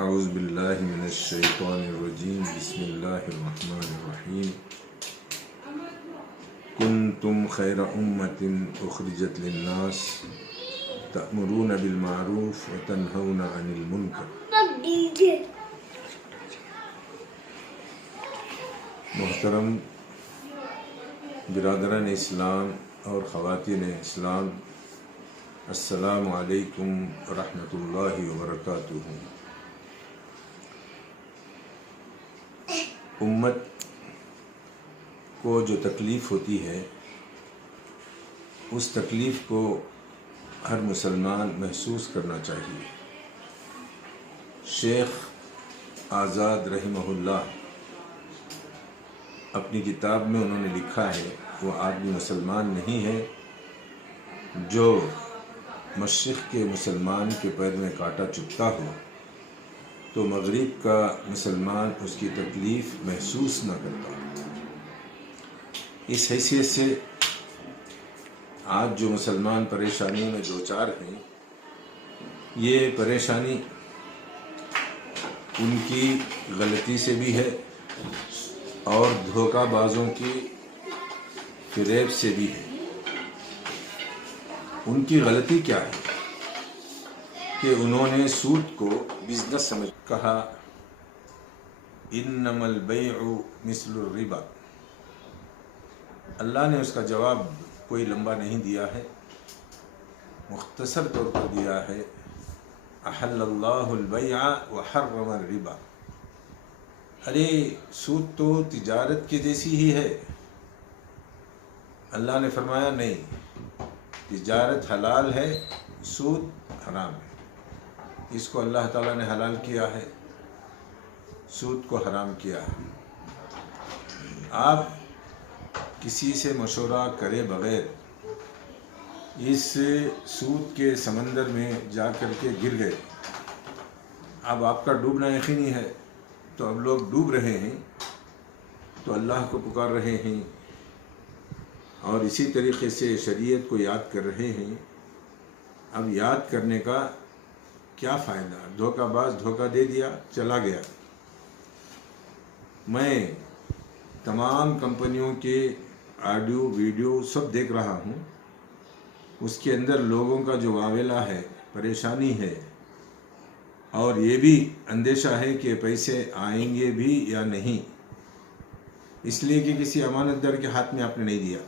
اعوذ باللہ من الشیطان الرجیم بسم اللہ الرحمن الرحیم کنتم خیر امت اخرجت للناس تأمرون بالمعروف وتنہون عن المنکر۔ محترم برادران اسلام اور خواتین اسلام، السلام علیکم ورحمۃ اللہ وبرکاتہ۔ امت کو جو تکلیف ہوتی ہے اس تکلیف کو ہر مسلمان محسوس کرنا چاہیے۔ شیخ آزاد رحمہ اللہ اپنی کتاب میں انہوں نے لکھا ہے، وہ آدمی مسلمان نہیں ہے جو مشرق کے مسلمان کے پیر میں کانٹا چبھتا ہو تو مغرب کا مسلمان اس کی تکلیف محسوس نہ کرتا۔ اس حیثیت سے آج جو مسلمان پریشانی میں دوچار ہیں، یہ پریشانی ان کی غلطی سے بھی ہے اور دھوکہ بازوں کی فریب سے بھی ہے۔ ان کی غلطی کیا ہے کہ انہوں نے سود کو بزنس سمجھ کہا انما البیع مثل الربا۔ اللہ نے اس کا جواب کوئی لمبا نہیں دیا ہے، مختصر طور پر دیا ہے، احل اللہ البیع وحرم الربا۔ ارے سود تو تجارت کے جیسی ہی ہے۔ اللہ نے فرمایا نہیں، تجارت حلال ہے، سود حرام ہے۔ اس کو اللہ تعالیٰ نے حلال کیا ہے، سود کو حرام کیا ہے۔ آپ کسی سے مشورہ کرے بغیر اس سود کے سمندر میں جا کر کے گر گئے، اب آپ کا ڈوبنا یقینی ہے، تو اب لوگ ڈوب رہے ہیں تو اللہ کو پکار رہے ہیں اور اسی طریقے سے شریعت کو یاد کر رہے ہیں۔ اب یاد کرنے کا کیا فائدہ؟ دھوکہ باز دھوکہ دے دیا، چلا گیا۔ میں تمام کمپنیوں کے آڈیو ویڈیو سب دیکھ رہا ہوں، اس کے اندر لوگوں کا جو واویلا ہے، پریشانی ہے، اور یہ بھی اندیشہ ہے کہ پیسے آئیں گے بھی یا نہیں، اس لیے کہ کسی امانت دار کے ہاتھ میں آپ نے نہیں دیا۔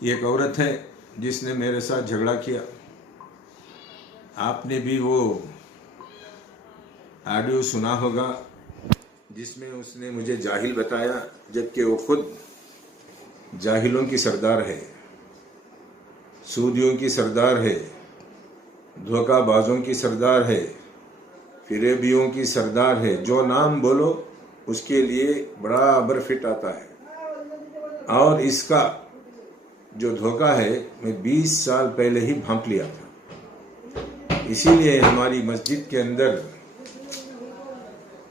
یہ ایک عورت ہے جس نے میرے ساتھ جھگڑا کیا، آپ نے بھی وہ آڈیو سنا ہوگا جس میں اس نے مجھے جاہل بتایا، جبکہ وہ خود جاہلوں کی سردار ہے، سودیوں کی سردار ہے، دھوکہ بازوں کی سردار ہے، فریبیوں کی سردار ہے۔ جو نام بولو اس کے لیے برابر فٹ آتا ہے۔ اور اس کا جو دھوکہ ہے میں 20 سال پہلے ہی بھانپ لیا تھا، اسی لیے ہماری مسجد کے اندر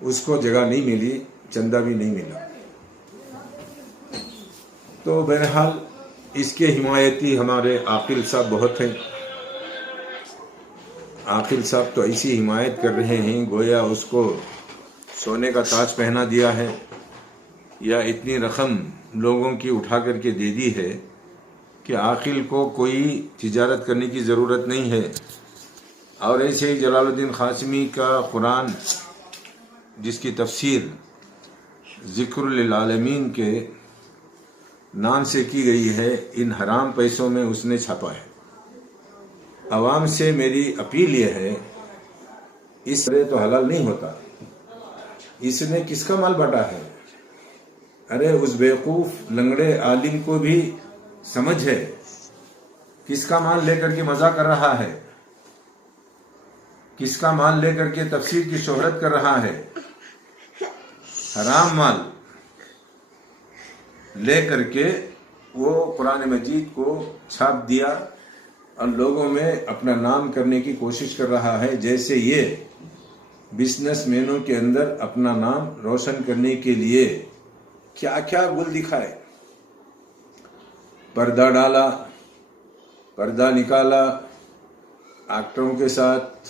اس کو جگہ نہیں ملی، چندہ بھی نہیں ملا۔ تو بہرحال اس کے حمایتی ہمارے عاقل صاحب بہت ہیں۔ عاقل صاحب تو ایسی حمایت کر رہے ہیں گویا اس کو سونے کا تاج پہنا دیا ہے یا اتنی رقم لوگوں کی اٹھا کر کے دے دی ہے کہ عاقل کو کوئی تجارت کرنے کی ضرورت نہیں ہے۔ اور ایسے ہی جلال الدین قاسمی کا قرآن، جس کی تفسیر ذکر للعالمین کے نام سے کی گئی ہے، ان حرام پیسوں میں اس نے چھاپا ہے۔ عوام سے میری اپیل یہ ہے، اس طرح تو حلال نہیں ہوتا۔ اس نے کس کا مال بانٹا ہے؟ ارے اس بیوقوف لنگڑے عالم کو بھی سمجھ ہے کس کا مال لے کر کے مزہ کر رہا ہے، کس کا مال لے کر کے تفسیر کی شہرت کر رہا ہے۔ حرام مال لے کر کے وہ قرآن مجید کو چھاپ دیا اور لوگوں میں اپنا نام کرنے کی کوشش کر رہا ہے، جیسے یہ بزنس مینوں کے اندر اپنا نام روشن کرنے کے لیے کیا کیا گل دکھائے۔ پردہ ڈالا، پردہ نکالا، ایکٹروں کے ساتھ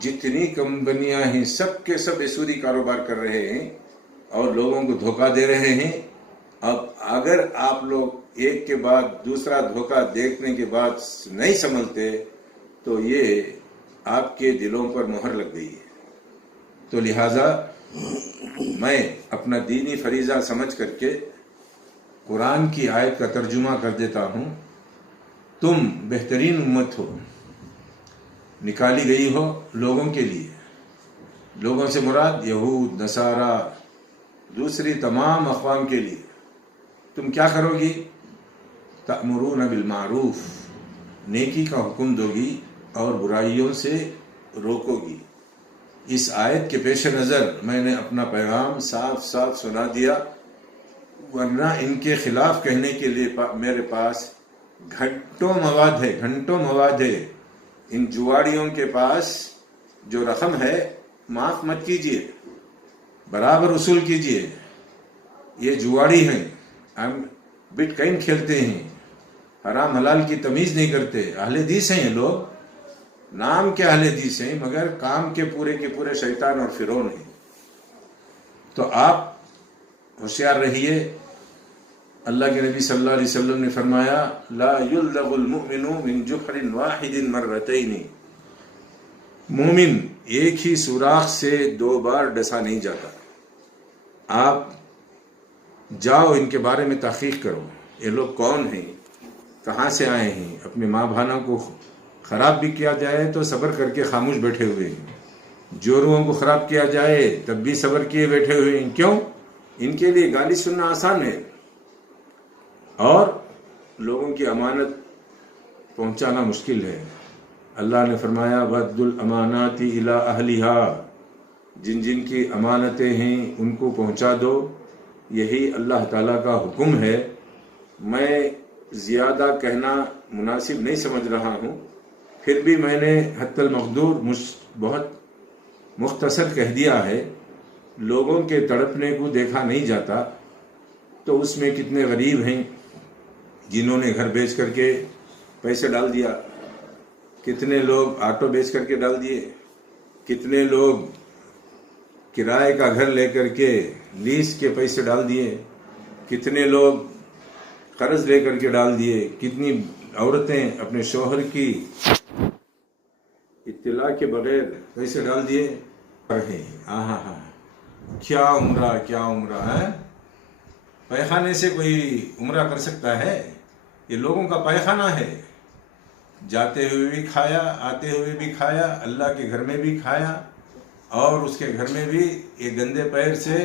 جتنی کمپنیاں ہیں سب کے سب سودی کاروبار کر رہے ہیں اور لوگوں کو دھوکہ دے رہے ہیں. اب اگر آپ لوگ ایک کے بعد دوسرا دھوکہ دیکھنے کے بعد نہیں سنبھلتے تو یہ آپ کے دلوں پر مہر لگ گئی ہے. تو لہٰذا میں اپنا دینی فریضہ سمجھ کر کے قرآن کی آیت کا ترجمہ کر دیتا ہوں. تم بہترین امت ہو، نکالی گئی ہو لوگوں کے لیے. لوگوں سے مراد یہود، نصارہ، دوسری تمام اقوام کے لیے. تم کیا کرو گی؟ تأمرون بالمعروف، نیکی کا حکم دو گی اور برائیوں سے روکو گی. اس آیت کے پیش نظر میں نے اپنا پیغام صاف صاف سنا دیا، ورنہ ان کے خلاف کہنے کے لیے میرے پاس گھنٹوں مواد ہے. ان جواڑیوں کے پاس جو رقم ہے معاف مت کیجیے، برابر اصول کیجیے. یہ جواڑی ہیں، ہم بٹ کائن کھیلتے ہیں، حرام حلال کی تمیز نہیں کرتے. اہل حدیث ہیں یہ لوگ، نام کے اہل حدیث ہیں مگر کام کے پورے شیطان اور فرعون ہیں. تو آپ ہوشیار رہیے. اللہ کے نبی صلی اللہ علیہ وسلم نے فرمایا لا یلدغ المؤمن من جحر واحد مرتین. مومن ایک ہی سوراخ سے 2 بار ڈسا نہیں جاتا. آپ جاؤ ان کے بارے میں تحقیق کرو، یہ لوگ کون ہیں، کہاں سے آئے ہیں. اپنے ماں بہنوں کو خراب بھی کیا جائے تو صبر کر کے خاموش بیٹھے ہوئے ہیں. جوروؤں کو خراب کیا جائے تب بھی صبر کیے بیٹھے ہوئے ہیں. کیوں؟ ان کے لیے گالی سننا آسان ہے اور لوگوں کی امانت پہنچانا مشکل ہے. اللہ نے فرمایا وَأَدُّوا الْأَمَانَاتِ إِلَىٰ أَهْلِهَا، جن کی امانتیں ہیں ان کو پہنچا دو. یہی اللہ تعالیٰ کا حکم ہے. میں زیادہ کہنا مناسب نہیں سمجھ رہا ہوں، پھر بھی میں نے حتی المقدور بہت مختصر کہہ دیا ہے. لوگوں کے تڑپنے کو دیکھا نہیں جاتا تو اس میں کتنے غریب ہیں جنہوں نے گھر بیچ کر کے پیسے ڈال دیا، کتنے لوگ آٹو بیچ کر کے ڈال دیے، کتنے لوگ کرائے کا گھر لے کر کے لیز کے پیسے ڈال دیے، کتنے لوگ قرض لے کر کے ڈال دیے، کتنی عورتیں اپنے شوہر کی اطلاع کے بغیر پیسے ڈال دیے. کیا عمرہ ہے؟ پیخانے سے کوئی عمرہ کر سکتا ہے؟ یہ لوگوں کا پیخانہ ہے. جاتے ہوئے بھی کھایا، آتے ہوئے بھی کھایا، اللہ کے گھر میں بھی کھایا اور اس کے گھر میں بھی یہ گندے پیر سے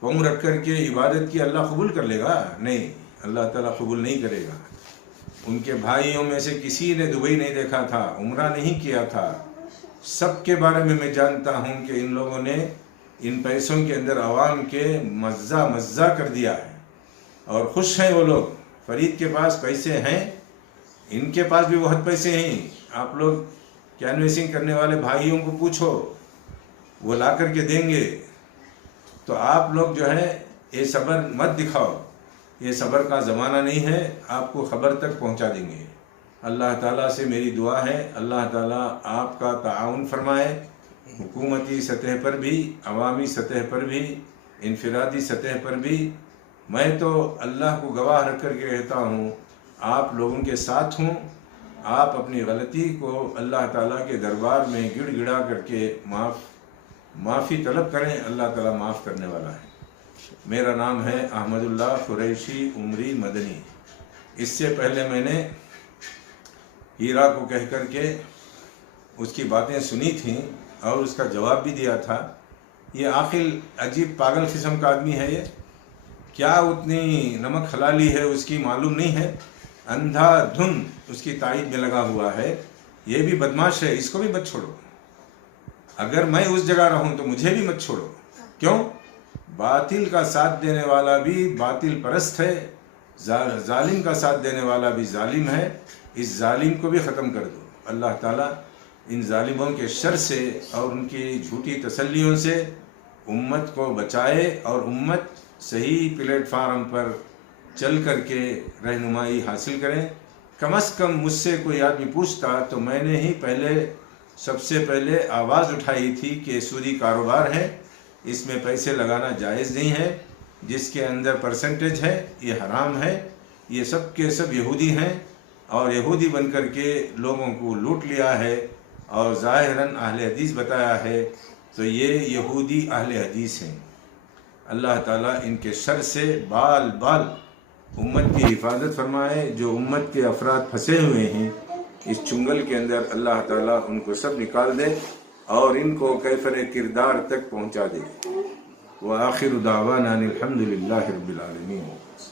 پاؤں رکھ کر کے عبادت کی. اللہ قبول کر لے گا؟ نہیں، اللہ تعالیٰ قبول نہیں کرے گا. ان کے بھائیوں میں سے کسی نے دبئی نہیں دیکھا تھا، عمرہ نہیں کیا تھا. سب کے بارے میں جانتا ہوں کہ ان لوگوں نے ان پیسوں کے اندر عوام کے مزہ کر دیا ہے اور خوش ہیں وہ لوگ. فرید کے پاس پیسے ہیں، ان کے پاس بھی بہت پیسے ہیں. آپ لوگ کینویسنگ کرنے والے بھائیوں کو پوچھو، وہ لا کر کے دیں گے. تو آپ لوگ جو ہے یہ صبر مت دکھاؤ، یہ صبر کا زمانہ نہیں ہے. آپ کو خبر تک پہنچا دیں گے. اللہ تعالیٰ سے میری دعا ہے اللہ تعالیٰ آپ کا تعاون فرمائے، حکومتی سطح پر بھی، عوامی سطح پر بھی، انفرادی سطح پر بھی. میں تو اللہ کو گواہ رکھ کر کے کہتا ہوں آپ لوگوں کے ساتھ ہوں. آپ اپنی غلطی کو اللہ تعالیٰ کے دربار میں گڑ گڑا کر کے معافی طلب کریں. اللہ تعالیٰ معاف کرنے والا ہے. میرا نام ہے احمد اللہ قریشی عمری مدنی. اس سے پہلے میں نے ہیرا کو کہہ کر کے اس کی باتیں سنی تھیں اور اس کا جواب بھی دیا تھا. یہ عاقل عجیب پاگل قسم کا آدمی ہے. یہ کیا اتنی نمک حلالی ہے اس کی معلوم نہیں ہے. اندھا دھن اس کی تائید میں لگا ہوا ہے. یہ بھی بدماش ہے، اس کو بھی مت چھوڑو. اگر میں اس جگہ رہوں تو مجھے بھی مت چھوڑو. کیوں؟ باطل کا ساتھ دینے والا بھی باطل پرست ہے، ظالم کا ساتھ دینے والا بھی ظالم ہے. اس ظالم کو بھی ختم کر دو. اللہ تعالیٰ ان ظالموں کے شر سے اور ان کی جھوٹی تسلیوں سے امت کو بچائے اور امت صحیح پلیٹ فارم پر چل کر کے رہنمائی حاصل کریں. کم از کم مجھ سے کوئی آدمی پوچھتا تو میں نے ہی پہلے سب سے پہلے آواز اٹھائی تھی کہ سودی کاروبار ہے، اس میں پیسے لگانا جائز نہیں ہے، جس کے اندر پرسنٹیج ہے یہ حرام ہے، یہ سب کے سب یہودی ہیں اور یہودی بن کر کے لوگوں کو لوٹ لیا ہے اور ظاہراً اہل حدیث بتایا ہے، تو یہ یہودی اہل حدیث ہیں۔ اللہ تعالیٰ ان کے شر سے بال بال امت کی حفاظت فرمائے۔ جو امت کے افراد پھنسے ہوئے ہیں اس چنگل کے اندر، اللہ تعالیٰ ان کو سب نکال دے اور ان کو کیفر کردار تک پہنچا دے۔ وآخر دعوانا الحمد للہ رب العالمین۔